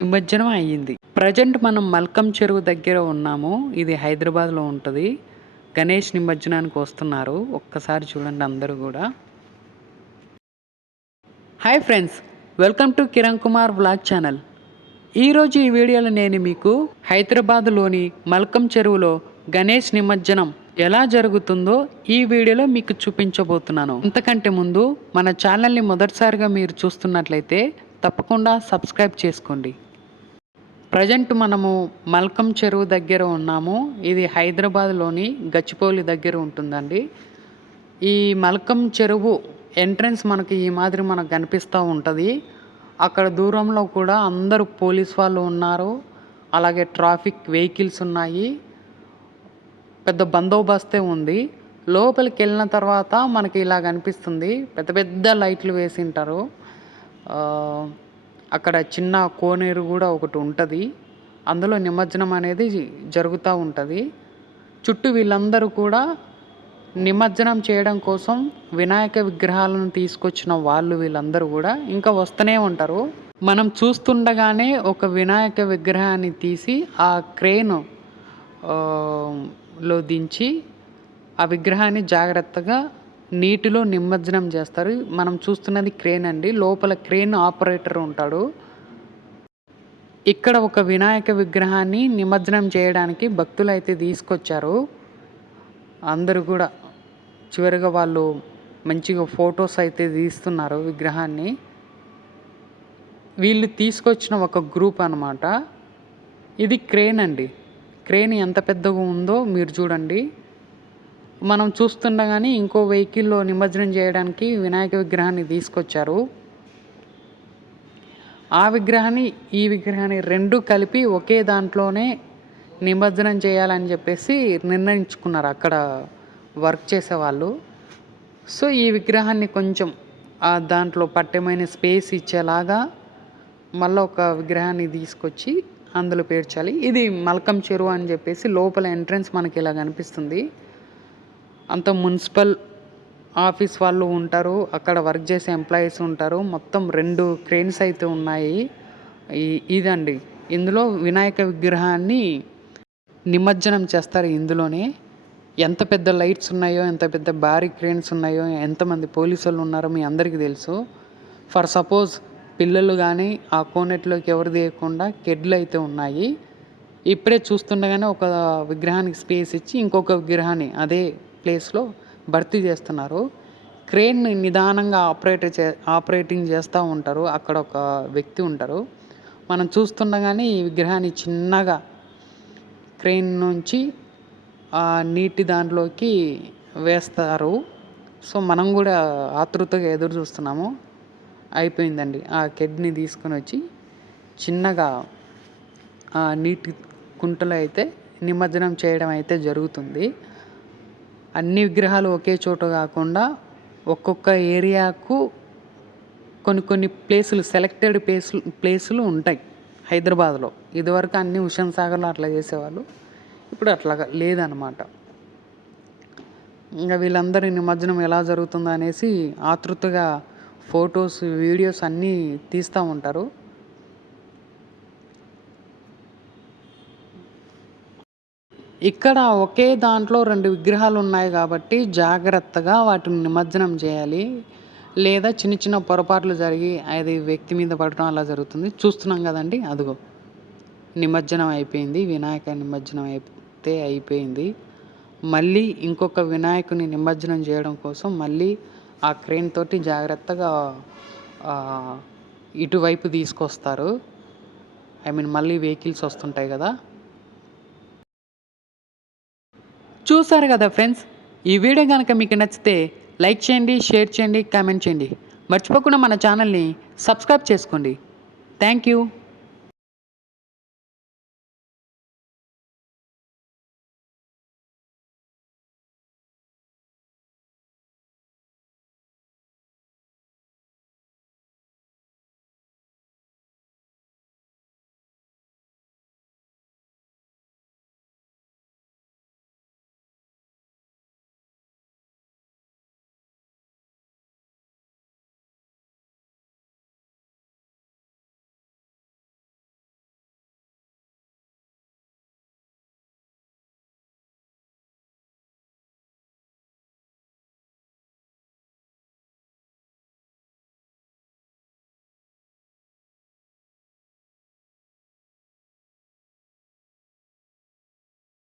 నిమజ్జనం అయ్యింది. ప్రజెంట్ మనం మల్కం చెరువు దగ్గర ఉన్నాము. ఇది హైదరాబాద్‌లో ఉంటది. గణేష్ నిమజ్జనానికి వస్తున్నారు. ఒక్కసారి చూడండి అందరూ గూడా. Hi friends! Welcome to Kiran Kumar vlog channel. ఈరోజు ఈ వీడియోలో నేను మీకు హైదరాబాద్‌లోని మల్కం చెరువులో గణేష్ నిమజ్జనం ఎలా జరుగుతుందో ఈ వీడియోలో మీకు చూపించబోతున్నాను. అంతకంటే ముందు మన ఛానల్‌ని మొదటిసారిగా మీరు చూస్తున్నట్లయితే తప్పకుండా సబ్స్క్రైబ్ చేసుకోండి. ప్రజెంట్ మనము మల్కం చెరువు దగ్గర ఉన్నాము. ఇది హైదరాబాద్‌లోని గచ్చిబౌలి దగ్గర ఉంటుందండి. ఈ మల్కం చెరువు ఎంట్రన్స్ మనకి ఈ మాదిరి మనకు కనిపిస్తూ ఉంటది. అక్కడ దూరంలో కూడా అందరూ పోలీస్ వాళ్ళు ఉన్నారు. అలాగే ట్రాఫిక్ వెహికల్స్ ఉన్నాయి. పెద్ద బందోబస్తే ఉంది. లోపలికెళ్ళిన తర్వాత మనకి ఇలా కనిపిస్తుంది. పెద్ద పెద్ద లైట్లు వేసింటారు. అక్కడ చిన్న కోనేరు కూడా ఒకటి ఉంటది. అందులో నిమజ్జనం అనేది జరుగుతూ ఉంటది. చుట్టూ వీళ్ళందరూ కూడా నిమజ్జనం చేయడం కోసం వినాయక విగ్రహాలను తీసుకొచ్చిన వాళ్ళు వీళ్ళందరూ కూడా ఇంకా వస్తూనే ఉంటారు. మనం చూస్తుండగానే ఒక వినాయక విగ్రహాన్ని తీసి ఆ క్రేన్ లో దించి ఆ విగ్రహాన్ని జాగ్రత్తగా నీటిలో నిమజ్జనం చేస్తారు. మనం చూస్తున్నది క్రేన్ అండి. లోపల క్రేన్ ఆపరేటర్ ఉంటాడు. ఇక్కడ ఒక వినాయక విగ్రహాన్ని నిమజ్జనం చేయడానికి భక్తులైతే తీసుకొచ్చారు. అందరూ కూడా చివరిగా వాళ్ళు మంచిగా ఫొటోస్ అయితే తీస్తున్నారు విగ్రహాన్ని. వీళ్ళు తీసుకొచ్చిన ఒక గ్రూప్ అన్నమాట. ఇది క్రేన్ అండి. క్రేన్ ఎంత పెద్దగా ఉందో మీరు చూడండి. మనం చూస్తుండగానే ఇంకో వెహికల్‌లో నిమజ్జనం చేయడానికి వినాయక విగ్రహాన్ని తీసుకొచ్చారు. ఆ విగ్రహాన్ని, ఈ విగ్రహాన్ని 2 కలిపి ఒకే దాంట్లోనే నిమజ్జనం చేయాలని చెప్పేసి నిర్ణయించుకున్నారు అక్కడ వర్క్ చేసేవాళ్ళు. సో, ఈ విగ్రహాన్ని కొంచెం దాంట్లో పట్టెమైన స్పేస్ ఇచ్చేలాగా మళ్ళీ ఒక విగ్రహాన్ని తీసుకొచ్చి అందులో పేర్చాలి. ఇది మల్కం చెరువు అని చెప్పేసి లోపల ఎంట్రన్స్ మనకి ఇలా కనిపిస్తుంది. అంత మున్సిపల్ ఆఫీస్ వాళ్ళు ఉంటారు. అక్కడ వర్క్ చేసే ఎంప్లాయీస్ ఉంటారు. మొత్తం 2 క్రేన్స్ అయితే ఉన్నాయి. ఇదండి. ఇందులో వినాయక విగ్రహాన్ని నిమజ్జనం చేస్తారు ఇందులోనే. ఎంత పెద్ద లైట్స్ ఉన్నాయో, ఎంత పెద్ద భారీ క్రేన్స్ ఉన్నాయో, ఎంతమంది పోలీసులు ఉన్నారో మీ అందరికీ తెలుసు. ఫర్ సపోజ్ పిల్లలు కానీ ఆ కోనేటిలోకి ఎవరు తీయకుండా కెడ్లు అయితే ఉన్నాయి. ఇప్పుడే చూస్తుండగానే ఒక విగ్రహానికి స్పేస్ ఇచ్చి ఇంకొక విగ్రహాన్ని అదే ప్లేస్లో భర్తీ చేస్తున్నారు. క్రేన్ని నిదానంగా ఆపరేటింగ్ చేస్తూ ఉంటారు. అక్కడ ఒక వ్యక్తి ఉంటారు. మనం చూస్తుండగానే ఈ విగ్రహాన్ని చిన్నగా క్రేన్ నుంచి నీటి దాంట్లోకి వేస్తారు. సో, మనం కూడా ఆతృతగా ఎదురు చూస్తున్నాము. అయిపోయిందండి. ఆ కెడ్ని తీసుకొని వచ్చి చిన్నగా నీటి కుంటలో అయితే నిమజ్జనం చేయడం అయితే జరుగుతుంది. అన్ని విగ్రహాలు ఒకే చోట కాకుండా ఒక్కొక్క ఏరియాకు కొన్ని ప్లేసులు సెలెక్టెడ్ ప్లేసులు ఉంటాయి హైదరాబాద్లో. ఇదివరకు అన్ని హుస్సేన్ సాగర్లో అట్లా చేసేవాళ్ళు. ఇప్పుడు అట్లాగా లేదనమాట. ఇంకా వీళ్ళందరి నిమజ్జనం ఎలా జరుగుతుందో అనేసి ఆతృతగా ఫొటోస్, వీడియోస్ అన్నీ తీస్తూ ఉంటారు. ఇక్కడ ఒకే దాంట్లో 2 విగ్రహాలు ఉన్నాయి కాబట్టి జాగ్రత్తగా వాటిని నిమజ్జనం చేయాలి. లేదా చిన్న చిన్న పొరపాట్లు జరిగి అది వ్యక్తి మీద పడటం అలా జరుగుతుంది. చూస్తున్నాం కదండి. అదిగో నిమజ్జనం అయిపోయింది. వినాయక నిమజ్జనం అయితే అయిపోయింది. మళ్ళీ ఇంకొక వినాయకుని నిమజ్జనం చేయడం కోసం మళ్ళీ ఆ క్రేన్ తోటి జాగ్రత్తగా ఇటువైపు తీసుకొస్తారు. మళ్ళీ వెహికల్స్ వస్తుంటాయి కదా. చూసారు కదా ఫ్రెండ్స్. ఈ వీడియో కనుక మీకు నచ్చితే లైక్ చేయండి, షేర్ చేయండి, కామెంట్ చేయండి. మర్చిపోకుండా మన ఛానల్ని సబ్స్క్రైబ్ చేసుకోండి. Thank you.